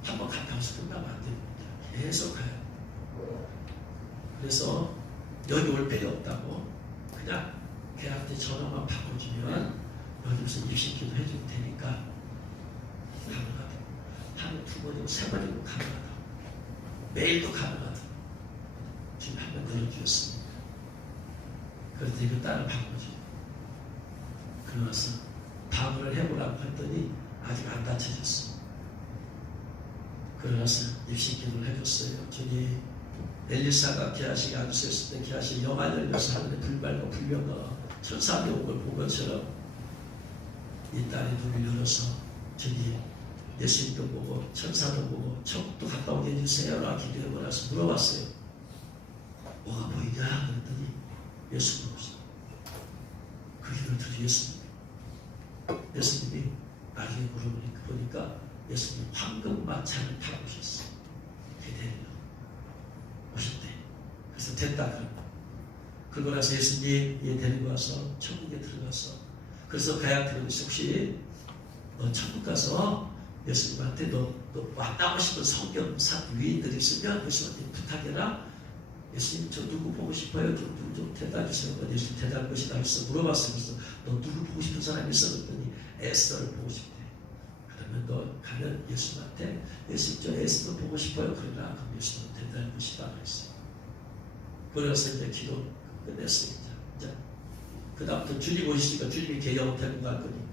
한번 갔다 와서 끝나면 안 됩니다. 계속 가요. 그래서 여기 올 필요 없다고 그냥 걔한테 전화만 바꿔주면 여기서 입신기도 해줄 테니까 가능하다고. 하루 2번이고 3번이고 가능하다고. 매일도 가능하다고. 지금 한번 늘어주셨습니다. 그런데 그 딸을 바꿔줘. 그래서 방문을 해보라고 했더니 아직 안 다쳐졌어. 그래서 입신 기도를 해줬어요. 주님, 엘리사가 게하시에 안수했을 때 게하시 영안 열려서 하늘에 불발과 불병과 천사가 온 걸 본 것처럼 이 딸이 눈을 열어서 주님, 예수님도 보고 천사도 보고 천국도 갔다 오게 해주세요 라고 기도해보라서 물어봤어요. 뭐가 보이냐? 그랬더니 예수 보고 그 기도를 들은 예수님이 나중에 물어보니까 예수님 황금 마차를 타고 오셨어요. 데리러 오셨대. 그래서 됐다 그러고 나서 예수님 얘 데리고 와서 천국에 들어가서 그래서 가야한테 혹시 너 천국 가서 예수님한테 너 왔다고 싶은 성경 위인들 있으면 예수님한테 부탁해라. 예수님 저 누구 보고 싶어요? 좀 대답해 주세요. 예수님 대답할 것이다 해서 물어봤어요. 그래서 너 누구 보고 싶은 사람이 있어? 그랬더니 에스더를 보고 싶대. 그러면 너 가면 예수님한테 예수님 저 에스더 보고 싶어요. 그러나 그럼 예수님 대답할 것이다 그랬어요. 그래서 이제 기도 끝냈어요. 이제 그 다음부터 주님 오시니까 주님이 개영 데리고 갈 거니까.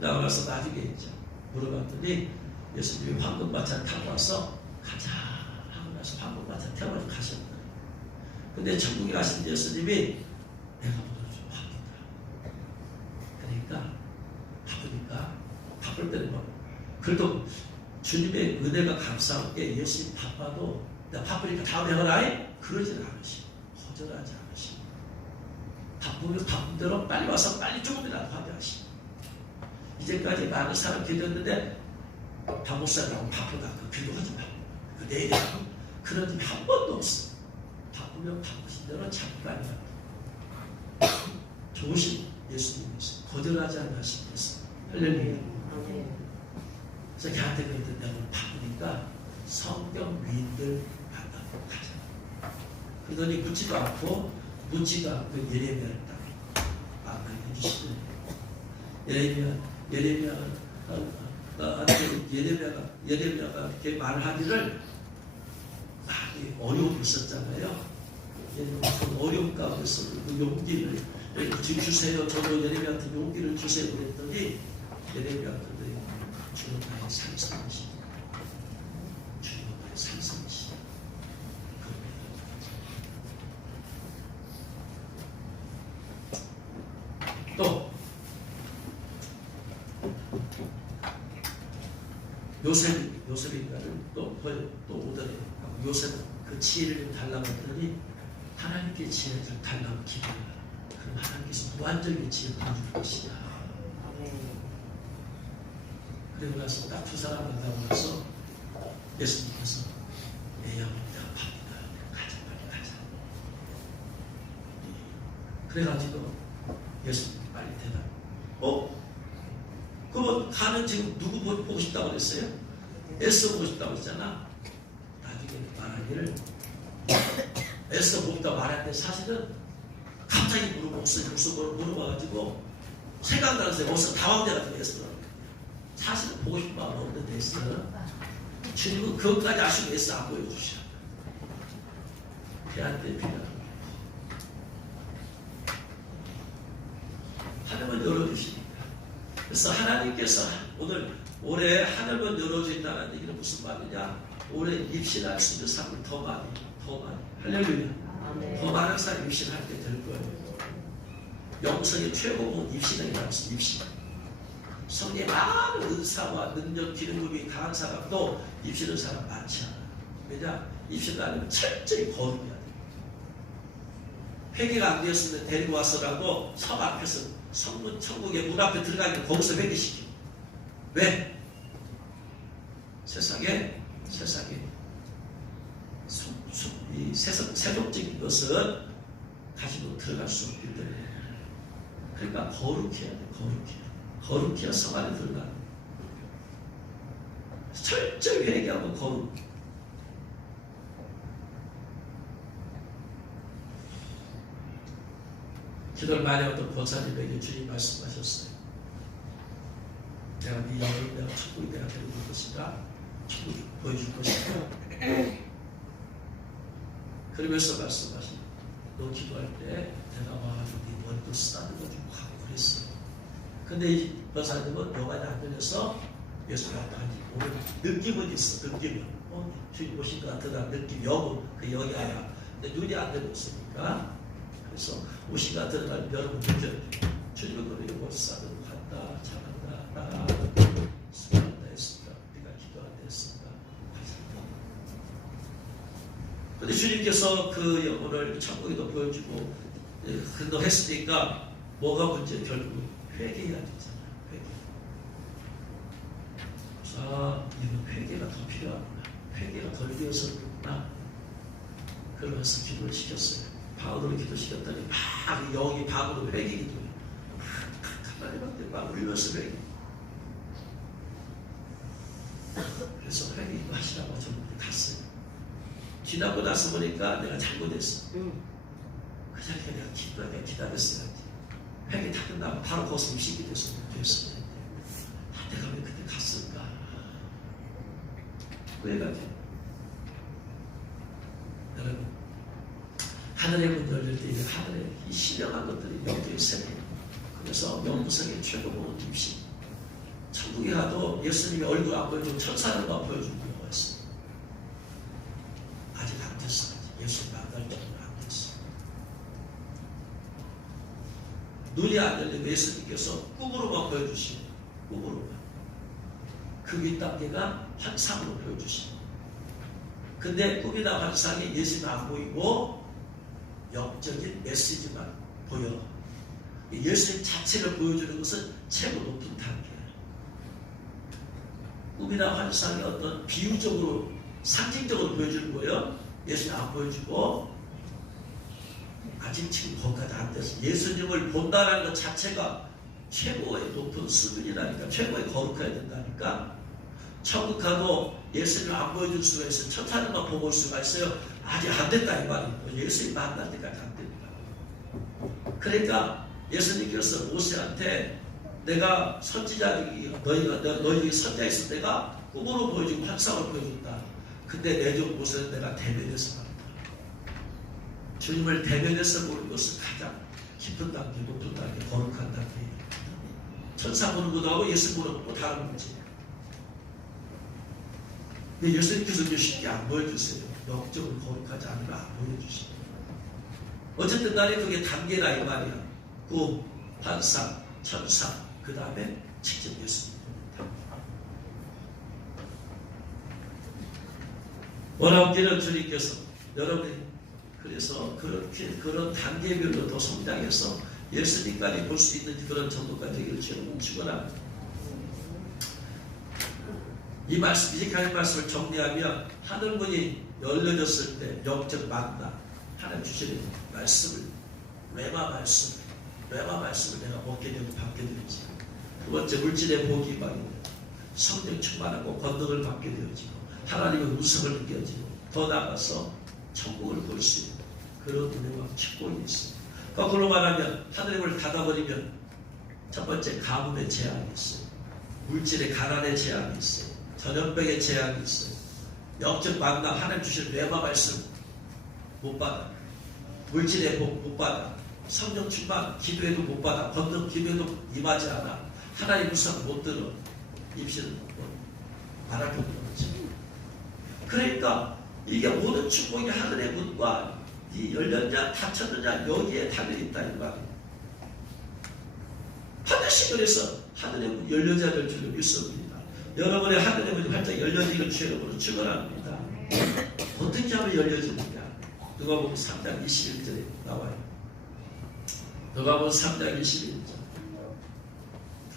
나와서 나중에 이제 물어봤더니 예수님이 황금마차 타고 와서 가자 하고 나서 황금마차 태워서 가셨다. 근데 천국에 가신 예수님이 내가 오늘 좀 바쁘다. 그러니까 바쁠 때는 뭐 그래도 주님의 은혜가 감사한 게 예수님 바빠도 내가 바쁘니까 다음에 해라 그러지는 않으시고 거절하지 않으시고 바쁘면 바쁜 대로 빨리 와서 빨리 조금이라도 하게 하시고 이제까지 많은 사람 기도했는데 박목사님 바쁘다 그 기도하지 마. 그 내일에 그런 일이 한 번도 없어. 바쁘면 바쁘신 대로 잡으라니까. 좋으신 예수님이세요. 거절하지 않으신 예수님. 할렐루야. 그래서 걔한테 그랬더니 내가 오늘 바쁘니까 성경 위인들 만나고 가자. 그러더니 묻지도 않고 예레미야를 딱 마음을 해주시더니 예레미야가 이렇게 말하기를 많이 어려움이 있었잖아요. 그 어려움 가운데서 그 용기를 주세요. 저도 예레미야한테 용기를 주세요. 그랬더니 예레미야가 주는 나의 상승이시. 주는 나의 상승이시. 또 요셉인가를 또 오더니 요셉은 그 지혜를 달라고 했더니 하나님께 지혜를 달라고 기도해라. 그럼 하나님께서 무한적인 지혜를 줄 것이다. 그리고 나서 딱 두 사람 만나고 나서 예수님께서 내 영혼 내가 바쁘다. 가자 빨리 가자. 그래가지고 예수님 빨리 대답. 그러면 가는 지금 누구 보고 싶다고 그랬어요? 에스더 보고 싶다고 했잖아. 나중에 말하기를 에스더 보고 싶다고 말했는데 사실은 갑자기 물어봐가지고 생각나서 어디서 당황돼가지고 에스더 사실은 보고 싶은 마음은 없는데 에스더 주님은 그것까지 아시고 에스더 안 보여주시라. 걔한테 필요한 하늘은 열어주시니까. 그래서 하나님께서 오늘 올해 하늘은 열어준다는 얘기는 무슨 말이냐? 올해 입신할 수 있는 삶을 더 많이 할렐루야. 더 많은 사람이 입신할 때 될 거예요. 영성의 최고봉은 입신이라고 했어요. 입신. 성령의 많은 은사와 능력, 기능금이 강한 사람도 입신은 사람 많지 않아요. 왜냐? 입신하려면 철저히 거룩해야 돼요. 회개가 안 되었으면 데리고 와서라도 성 앞에서 성문 천국의 문 앞에 들어가기를 거기서 회개시켜. 왜? 세상에 이 세속적인 것은 가지고 들어갈 수 없기 때문에 그러니까 거룩해야 돼. 거룩해야 성 안에 들어가. 철저히 회개하고 거룩. 기도를 많이 하던 권사님에게 주님 말씀하셨어요. 내가 네 영을 내가 천국에 내가 데려올 것이다. 천국이 보여줄 것이다. 그러면서 말씀하신 너 기도할 때 내가 와가지고 네 머리도 쓰다듬어 주고 하고 그랬어. 근데 이 여사님은 여관이 안 열려서 예수님 앞에 오늘 느낌은 있어. 느낌은 주님 오신 것 같은 느낌 여고 그 여기 아야. 근데 눈이 안 열렸으니까 그래서 오신 것 같은 날 여러분 느껴 주님은 우리 못사는 간다 잘한다 수고한다 했습니다. 우리가 기도한다 했습니다. 근데 주님께서 그 영혼을 천국에도 보여주고 근도했으니까 뭐가 문제? 결국 회개해야 되잖아요. 회개. 이건 회개가 더 필요하구나. 회개가 덜 되어서 그렇구나. 그러면서 기도를 시켰어요. 바울을 기도시켰더니 막 영이 방으로 회개 기도해요. 하나님한테 막 울면서 회개. 그래서 회개 기도하시라고 저한테 갔어요. 지나고 나서 보니까 내가 잘못했어. 그 자리에 내가 기다렸어야지. 회개 다 끝나면 바로 거기서 음식이 됐어요. 내가 왜 그때 갔을까? 그래가지고 여러분 하늘의 문 열릴 때 하늘에 이 신령한 것들이 여기에 있어요. 그래서 영구성의 최고봉은 입시. 천국에 가도 예수님의 얼굴 안 보여주고 천사를만 보여주는 경우가 있어요. 아직 안 됐어. 예수님 만날 때는 안 됐어. 눈이 안 열리면 예수님께서 꿈으로만 보여주시고 꿈으로만. 그 윗단계가 환상으로 보여주시고. 근데 꿈이나 환상이 예수님 안 보이고 영적인 메시지만 보여. 예수님 자체를 보여주는 것은 최고 높은 단계예요. 꿈이나 환상이 어떤 비유적으로 상징적으로 보여주는 거예요. 예수님 안 보여주고 아직 지금 거기까지 안 돼서 예수님을 본다는 것 자체가 최고의 높은 수준이라니까. 최고의 거룩해야 된다니까. 천국 가도 예수님을 안 보여줄 수가 있어요. 천사님만 보고 올 수가 있어요. 아직 안 됐다 이 말이에요. 예수님 만날 때까지 안 됩니다. 그러니까 예수님께서 모세한테 내가 선지자들이 너희에게 선지자있을 때가 꿈으로 보여주고 환상을 보여준다. 근데 내 종 모세는 내가 대면해서 말한다. 주님을 대면해서 보는 것은 가장 깊은 단계, 높은 단계, 거룩한 단계예요. 천사 보는 것하고 예수 보는 것도 다른 문제예요. 근데 예수님께서 쉽게 안 보여주세요. 영적으로 거룩하지 않으면 안 보여주시죠. 어쨌든 간에 그게 단계라 이 말이야. 꿈, 환상, 천사, 그 다음에 직접 예수님 봅니다. 원하옵기는 주님께서 여러분이 그래서 그런 단계별로 더 성장해서 예수님까지 볼 수 있는 그런 정도까지 되기를 주님 축원합니다. 이 말씀, 이제까지 말씀을 정리하면 하늘문이 열려졌을 때 영적 만나 하나님 주시는 말씀을 레마 말씀을 내가 먹게 되고 받게 되지. 두 번째 물질의 복이 임하게 성령 충만하고 권능을 받게 되어지고 하나님의 우성을 느껴지고 더 나아가서 천국을 볼 수 있는 그런 은혜와 축복이 있어요. 거꾸로 말하면 하늘의 문을 닫아버리면 첫 번째 가뭄의 재앙이 있어요. 물질의 가난의 재앙이 있어요. 전염병의 재앙이 있어요. 영적 만나 하나님 주시는 레마 말씀 못 받아. 물질의 복 못 받아. 성령 충만 기도해도 못 받아. 권능 기도해도 임하지 않아. 하나님 우선 못 들어. 입시는 말할 것도 없지. 그러니까 이게 모든 축복이 하늘의 문과 이 열렸냐 닫혔느냐 여기에 달려있다 이 말이에요. 반드시 그래서 하늘의 문 열려져야 될 줄로 믿습니다. 여러분의 하늘의 문이 활짝 열려지기를 주여러분은 축원합니다. 어떻게 하면 열려지느냐. 누가복음 3장 21절에 나와요. 누가복음 3장 21절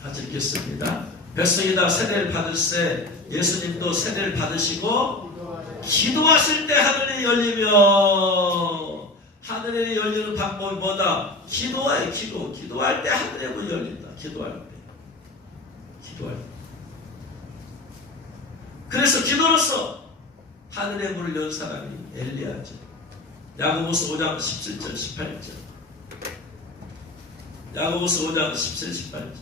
같이 읽겠습니다. 백성이 다 세례를 받을세 예수님도 세례를 받으시고 기도하실 때 하늘이 열리며 하늘이 열리는 방법이 뭐다? 기도와요. 기도할 때 하늘의 문이 열린다. 기도할 때. 그래서 기도로서 하늘의 문을 연 사람이 엘리야죠. 야고보서 5장 17절 18절 야고보서 5장 17, 18절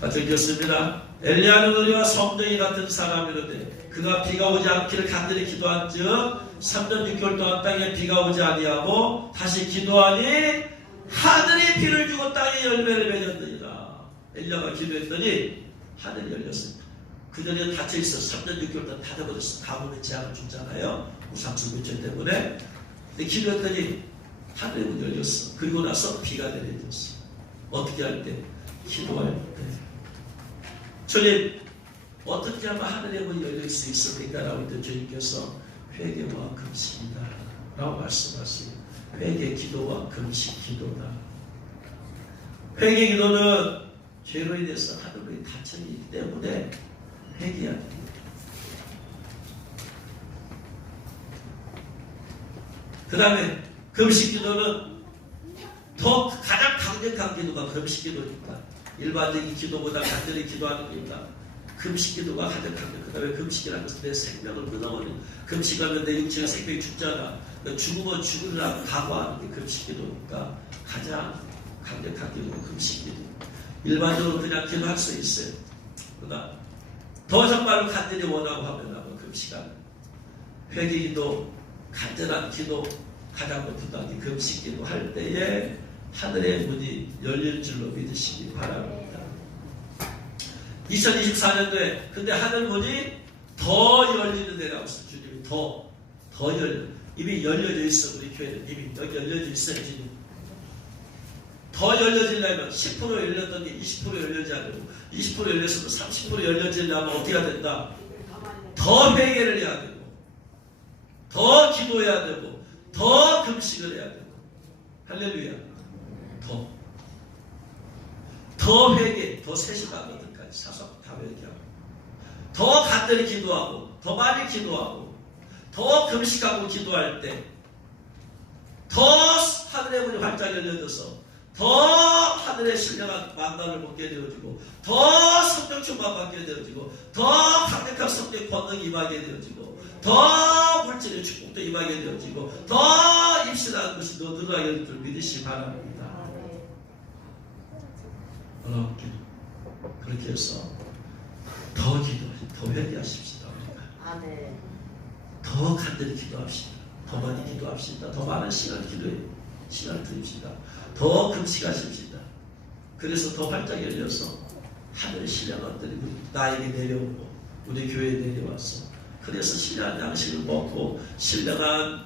같이 읽겠습니다. 엘리야는 우리와 성령이 같은 사람이로되 그가 비가 오지 않기를 간절히 기도한즉 3년 6개월 동안 땅에 비가 오지 아니하고 다시 기도하니 하늘이 비를 주고 땅에 열매를 맺었느니라. 엘리야가 기도했더니 하늘이 열렸습니다. 그 전에 닫혀 있어. 3년 6개월 동안 닫아버렸어. 가뭄의 재앙을 줬잖아요. 우상수 문제 때문에. 근데 기도했더니 하늘의 문이 열렸어. 그리고 나서 비가 내려졌어. 어떻게 할 때? 기도할 때. 주님, 어떻게 하면 하늘의 문이 열릴 수 있습니까? 라고 했더니 주님께서 회개와 금식이다 라고 말씀하세요. 회개 기도와 금식 기도다. 회개 기도는 죄로 인해서 하늘이 닫혀있기 때문에 회개해야 됩니다. 그 다음에 금식 기도는 더 가장 강력한 기도가 금식 기도니까. 일반적인 기도보다 간절히 기도하는 겁니다. 금식 기도가 가장 강력. 그 다음에 금식이라는 것은 내 생명을 끊어버리는. 금식하면 내 육체의 생명이 죽잖아. 죽으면 죽으리라고 각오하는 게 금식 기도니까 가장 강력한 기도가 금식 기도. 일반적으로 그냥 기도할 수 있어요. 그러나 더 정말로 간절히 원하고 하면 아마 금식하는 회개 기도, 간절한 기도, 가장 높은 게 금식 기도 할 때에 하늘의 문이 열릴 줄로 믿으시기 바랍니다. 2024년도에 근데 하늘 문이 더 열리는 데라고 했어요. 주님이 더 열려. 이미 열려져 있어. 우리 교회는 이미 여기 열려져 있어요. 지금 더 열려지려면 10% 열렸던 게 20% 열려지 않고 20% 열렸으면 30% 열려지려면 어떻게 해야 된다? 더 회개를 해야 되고 더 기도해야 되고 더 금식을 해야 되고. 할렐루야. 더 회개, 더 세심한 것들까지 사서 다 회개하고 더 간절히 기도하고 더 많이 기도하고 더 금식하고 기도할 때 더 하늘의 문이 활짝 열려져서 더 하늘의 신령한 만남을 먹게 되어지고 더 성령 충만 받게 되어지고 더 강력한 성령 권능이 임하게 되어지고 더 물질의 축복도 임하게 되어지고 더 입신하는 것이 더 늘어나게 될 줄 믿으시기 바랍니다. 여러분께 그렇게 해서 더 기도하십시오. 더 회개하십시다. 더 간절히 기도합시다. 더 많이 기도합시다. 더 많은 시간을 드립시다. 더 금식하십시다. 그래서 더 활짝 열려서 하늘의 신령한 것들이 나에게 내려오고 우리 교회에 내려와서 그래서 신령한 양식을 먹고 신령한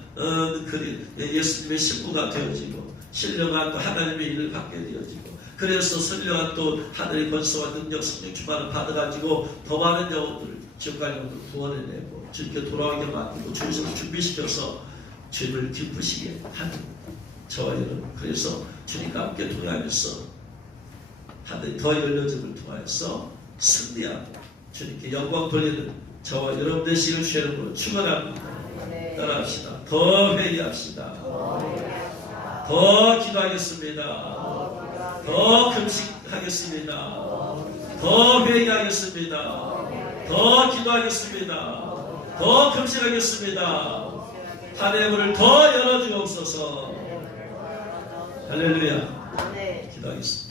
예수님의 식구가 되어지고 신령한 또 하나님의 일을 받게 되어지고 그래서 선령한 또 하늘의 권세와 능력 성령 충만을 받아가지고 더 많은 영혼들을 지옥갈 영혼들을 구원해내고 주님께 돌아오게 만들고 주님을 준비시켜서 주님을 기쁘시게 하는 저와 여러분. 그래서 주님과 함께 동행하면서 하늘이 더 열려짐을 통하여서 승리하고 주님께 영광 돌리는 저와 여러분 되시길 주의 이름으로 축원합니다. 따라합시다. 더 회개합시다. 더 기도하겠습니다. 더 금식하겠습니다. 더 회개하겠습니다. 더 기도하겠습니다. 더 금식하겠습니다. 하늘의 문을 더 열어주옵소서. 할렐루야. 기도하겠습니다.